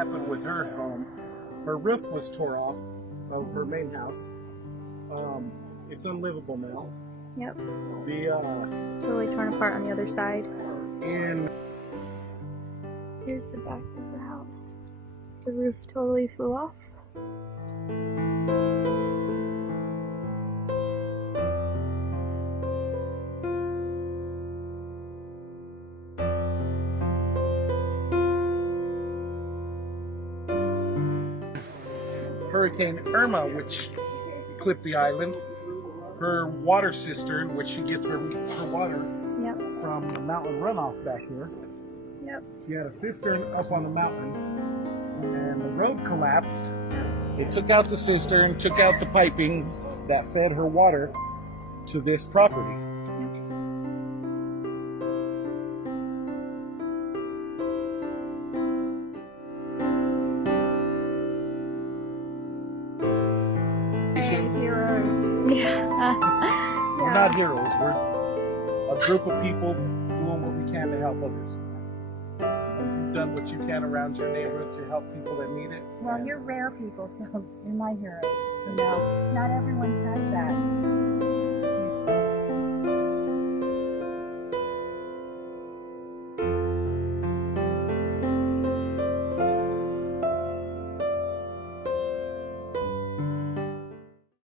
happened with her home. Her roof was tore off of her main house. It's unlivable now. Yep. It's totally torn apart on the other side. And here's the back of the house. The roof totally flew off. Hurricane Irma, which clipped the island, her water cistern, which she gets her water Yep. from the mountain runoff back here. Yep. She had a cistern up on the mountain, and the road collapsed. It took out the cistern, took out the piping that fed her water to this property. Heroes. Yeah. We're not heroes. We're a group of people doing what we can to help others. You've done what you can around your neighborhood to help people that need it. Well, you're rare people, so you're my heroes. You know, not everyone has that.